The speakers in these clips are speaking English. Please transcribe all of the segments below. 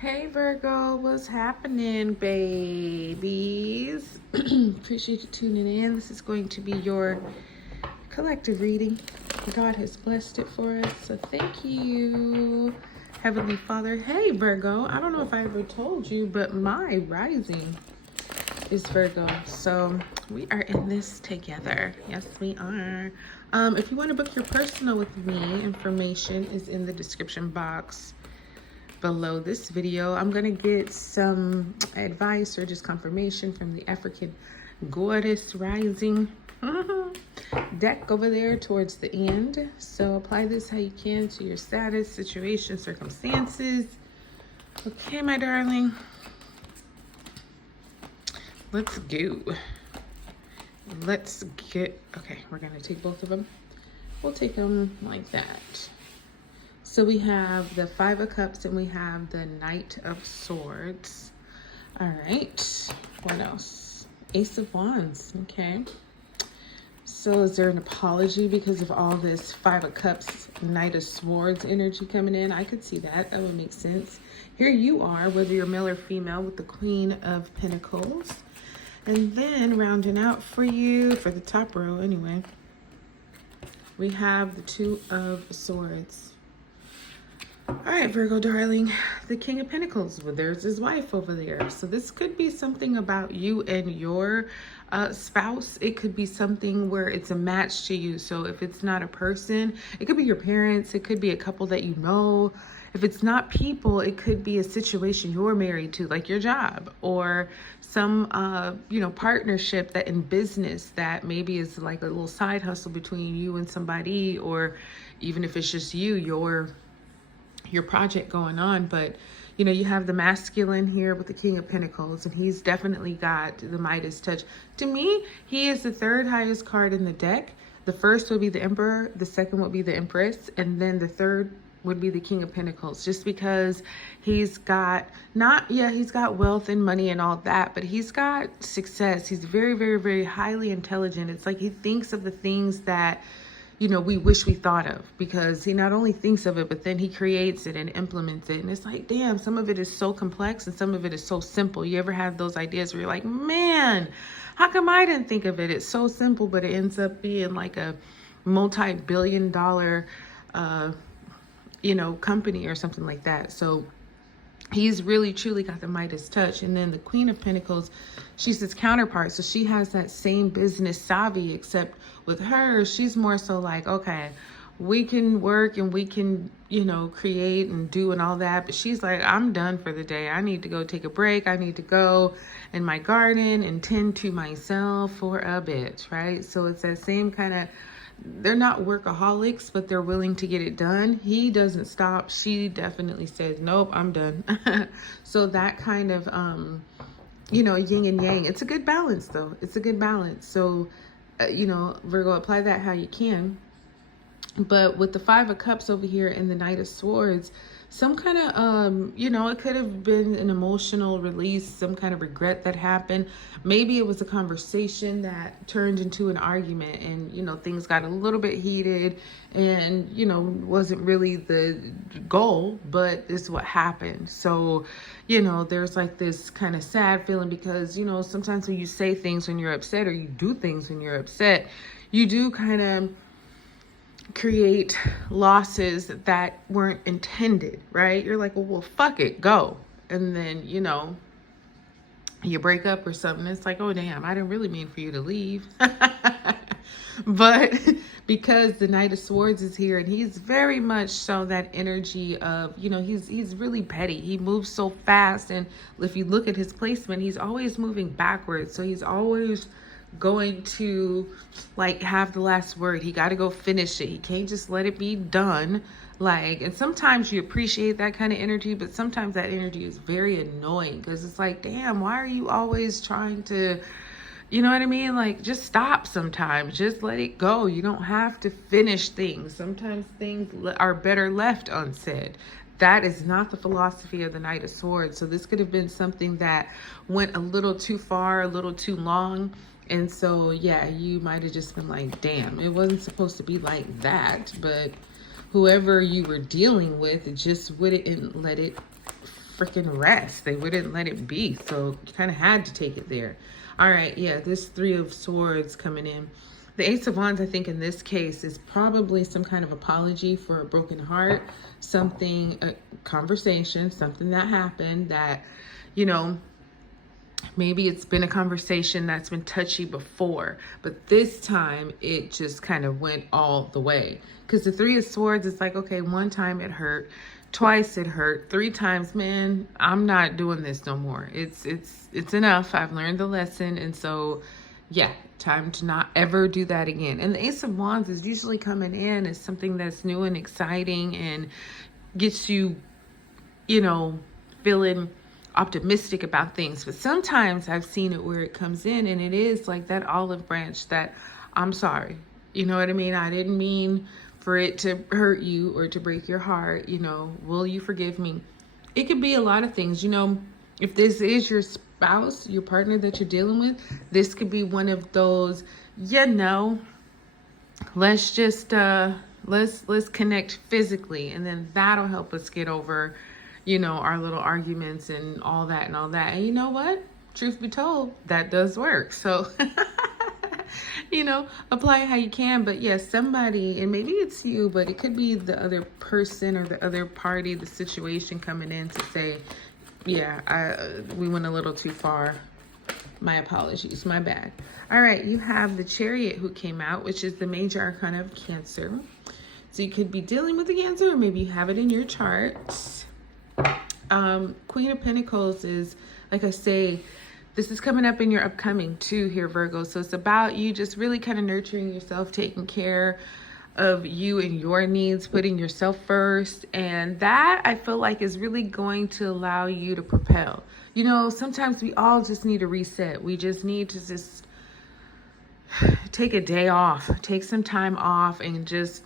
Hey Virgo, what's happening, babies? Appreciate you tuning in. This is going to be your collective reading. God has blessed it for us, so thank you, Heavenly Father. Hey Virgo, I don't know if I ever told you, but my rising is Virgo, so we are in this together. Yes, we are. If you want to book your personal with me, information is in the description box below this video. I'm gonna get some advice or just confirmation from the African Goddess Rising deck over there towards the end. So apply this how you can to your status, situation, circumstances. Okay, my darling. Let's go. Let's get, okay, we're gonna take both of them. We'll take them like that. So we have the Five of Cups and we have the Knight of Swords. All right, what else? Ace of Wands, okay. So is there an apology because of all this Five of Cups, Knight of Swords energy coming in? I could see that, that would make sense. Here you are, whether you're male or female, with the Queen of Pentacles. And then rounding out for you, for the top row anyway, we have the Two of Swords. All right, Virgo darling, the King of Pentacles. Well, there's his wife over there. So this could be something about you and your spouse. It could be something where it's a match to you. So if it's not a person, it could be your parents. It could be a couple that you know. If it's not people, it could be a situation you're married to, like your job, or some, partnership that in business that maybe is like a little side hustle between you and somebody, or even if it's just you, your project going on. But you have the masculine here with the King of Pentacles, and he's definitely got the Midas touch. To me, he is the third highest card in the deck. The first would be the Emperor, the second would be the Empress, and then the third would be the King of Pentacles, just because he's got he's got wealth and money and all that, but he's got success. He's very, very, very highly intelligent. It's like he thinks of the things that we wish we thought of, because he not only thinks of it, but then he creates it and implements it. And it's like, damn, some of it is so complex and some of it is so simple. You ever have those ideas where you're like, man, how come I didn't think of it? It's so simple, but it ends up being like a multi-billion-dollar, company or something like that. So he's really truly got the Midas touch. And then the Queen of Pentacles, she's his counterpart. So she has that same business savvy, except with her, she's more so like, okay, we can work and we can, create and do and all that. But she's like, I'm done for the day. I need to go take a break. I need to go in my garden and tend to myself for a bit, right? So it's that same kind of, they're not workaholics, but they're willing to get it done. He doesn't stop. She definitely says, nope, I'm done. So that kind of, yin and yang. It's a good balance, though. It's a good balance. So, Virgo, apply that how you can. But with the Five of Cups over here and the Knight of Swords, some kind of, it could have been an emotional release, some kind of regret that happened. Maybe it was a conversation that turned into an argument and, things got a little bit heated and, wasn't really the goal, but this is what happened. So, there's like this kind of sad feeling because, sometimes when you say things when you're upset or you do things when you're upset, you do kind of create losses that weren't intended, right? You're like, well, fuck it, go. And then, you break up or something. It's like, oh, damn, I didn't really mean for you to leave. But because the Knight of Swords is here and he's very much so that energy of, he's really petty. He moves so fast. And if you look at his placement, he's always moving backwards. So he's always going to like have the last word. He got to go finish it. He can't just let it be done. And sometimes you appreciate that kind of energy, but sometimes that energy is very annoying because it's like, damn, why are you always trying to, you know what I mean? Like, just stop sometimes. Just let it go. You don't have to finish things. Sometimes things are better left unsaid. That is not the philosophy of the Knight of Swords. So this could have been something that went a little too far, a little too long. And so, yeah, you might have just been like, damn, it wasn't supposed to be like that. But whoever you were dealing with just wouldn't let it freaking rest. They wouldn't let it be. So you kind of had to take it there. All right, yeah, this Three of Swords coming in. The Ace of Wands, I think in this case, is probably some kind of apology for a broken heart, something, a conversation, something that happened that, you know, maybe it's been a conversation that's been touchy before, but this time it just kind of went all the way. Because the Three of Swords is like, okay, one time it hurt, twice it hurt, three times, man, I'm not doing this no more. It's enough. I've learned the lesson. And so, yeah, time to not ever do that again. And the Ace of Wands is usually coming in as something that's new and exciting and gets you, you know, feeling optimistic about things. But sometimes I've seen it where it comes in and it is like that olive branch that, I'm sorry, you know what I mean? I didn't mean for it to hurt you or to break your heart. You know, will you forgive me? It could be a lot of things. You know, if this is your spouse, your partner that you're dealing with, this could be one of those, you know, let's just let's connect physically, and then that'll help us get over, you know, our little arguments and all that. And you know what? Truth be told, that does work. So, you know, apply it how you can. But yes, somebody, and maybe it's you, but it could be the other person or the other party, the situation coming in to say, yeah, we went a little too far. My apologies, my bad. All right, you have the Chariot who came out, which is the major arcana of Cancer. So you could be dealing with the Cancer, or maybe you have it in your chart. Queen of Pentacles is, like I say, this is coming up in your upcoming too here, Virgo. So it's about you just really kind of nurturing yourself, taking care of you and your needs, putting yourself first. And that, I feel like, is really going to allow you to propel. You know, sometimes we all just need a reset. We just need to just take a day off, take some time off, and just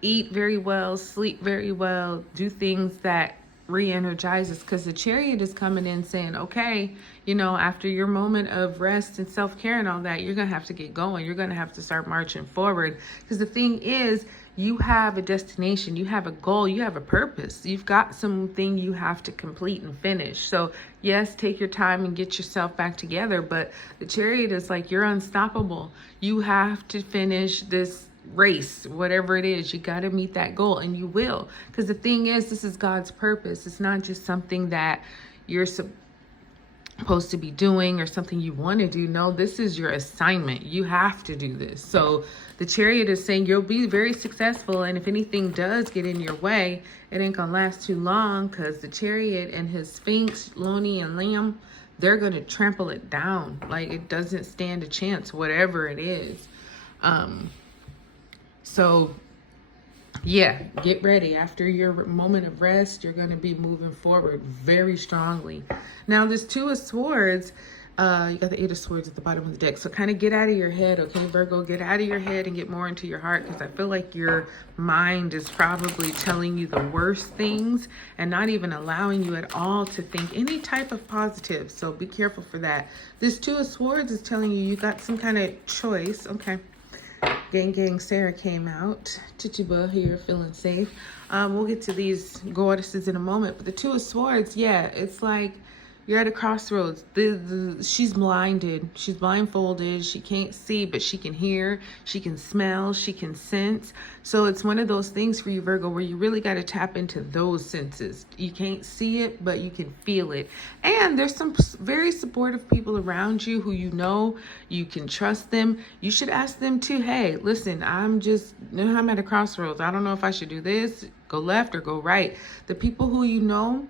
eat very well, sleep very well, do things that re-energizes. Because the Chariot is coming in saying, okay, you know, after your moment of rest and self-care and all that, you're gonna have to get going. You're gonna have to start marching forward. Because the thing is, you have a destination, you have a goal, you have a purpose, you've got something you have to complete and finish. So yes, take your time and get yourself back together, but the Chariot is like, you're unstoppable. You have to finish this race, whatever it is. You got to meet that goal, and you will. Because the thing is, this is God's purpose. It's not just something that you're supposed to be doing or something you want to do. No, this is your assignment. You have to do this. So the Chariot is saying you'll be very successful, and if anything does get in your way, it ain't gonna last too long, because the Chariot and his Sphinx, Loney and Lamb, they're gonna trample it down. Like, it doesn't stand a chance, whatever it is. So yeah, get ready. After your moment of rest, you're going to be moving forward very strongly. Now, this Two of Swords, you got the Eight of Swords at the bottom of the deck. So kind of get out of your head, okay, Virgo? Get out of your head and get more into your heart, because I feel like your mind is probably telling you the worst things and not even allowing you at all to think any type of positive. So be careful for that. This Two of Swords is telling you you got some kind of choice, okay? Gang Sarah came out. Chichiba here, feeling safe. We'll get to these goddesses in a moment. But the Two of Swords, yeah, it's like you're at a crossroads. She's blinded. She's blindfolded. She can't see, but she can hear. She can smell. She can sense. So it's one of those things for you, Virgo, where you really got to tap into those senses. You can't see it, but you can feel it. And there's some very supportive people around you who you know you can trust them. You should ask them too, hey, listen, I'm at a crossroads. I don't know if I should do this, go left or go right. The people who you know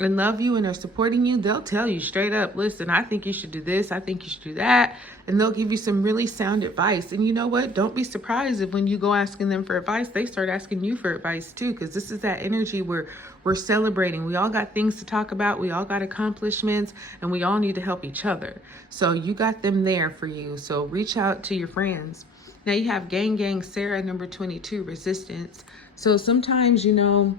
and love you and are supporting you, they'll tell you straight up, listen, I think you should do this, I think you should do that, and they'll give you some really sound advice. And you know what? Don't be surprised if when you go asking them for advice, they start asking you for advice too, because this is that energy where we're celebrating. We all got things to talk about, we all got accomplishments, and we all need to help each other. So you got them there for you, so reach out to your friends. Now you have Gang Sarah, number 22, Resistance. So sometimes, you know,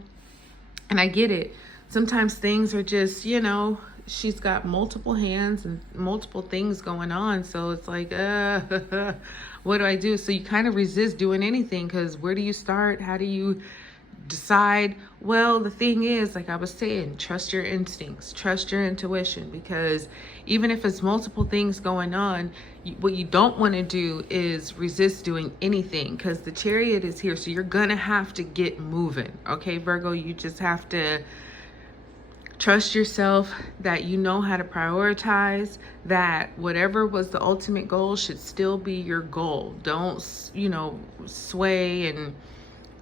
and I get it, sometimes things are just, you know, she's got multiple hands and multiple things going on. So it's like, what do I do? So you kind of resist doing anything, because where do you start? How do you decide, well, the thing is, like I was saying, trust your instincts, trust your intuition, because even if it's multiple things going on, what you don't want to do is resist doing anything, because the Chariot is here. So you're gonna have to get moving. Okay, Virgo, you just have to trust yourself, that you know how to prioritize, that whatever was the ultimate goal should still be your goal. Don't, you know, sway and,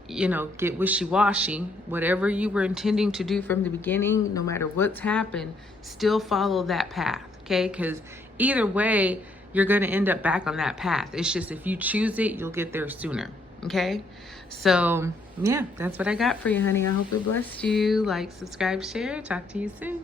you know, get wishy-washy. Whatever you were intending to do from the beginning, no matter what's happened, still follow that path, okay? Because either way, you're going to end up back on that path. It's just if you choose it, you'll get there sooner, okay? So yeah, that's what I got for you, honey. I hope it blessed you. Like, subscribe, share. Talk to you soon.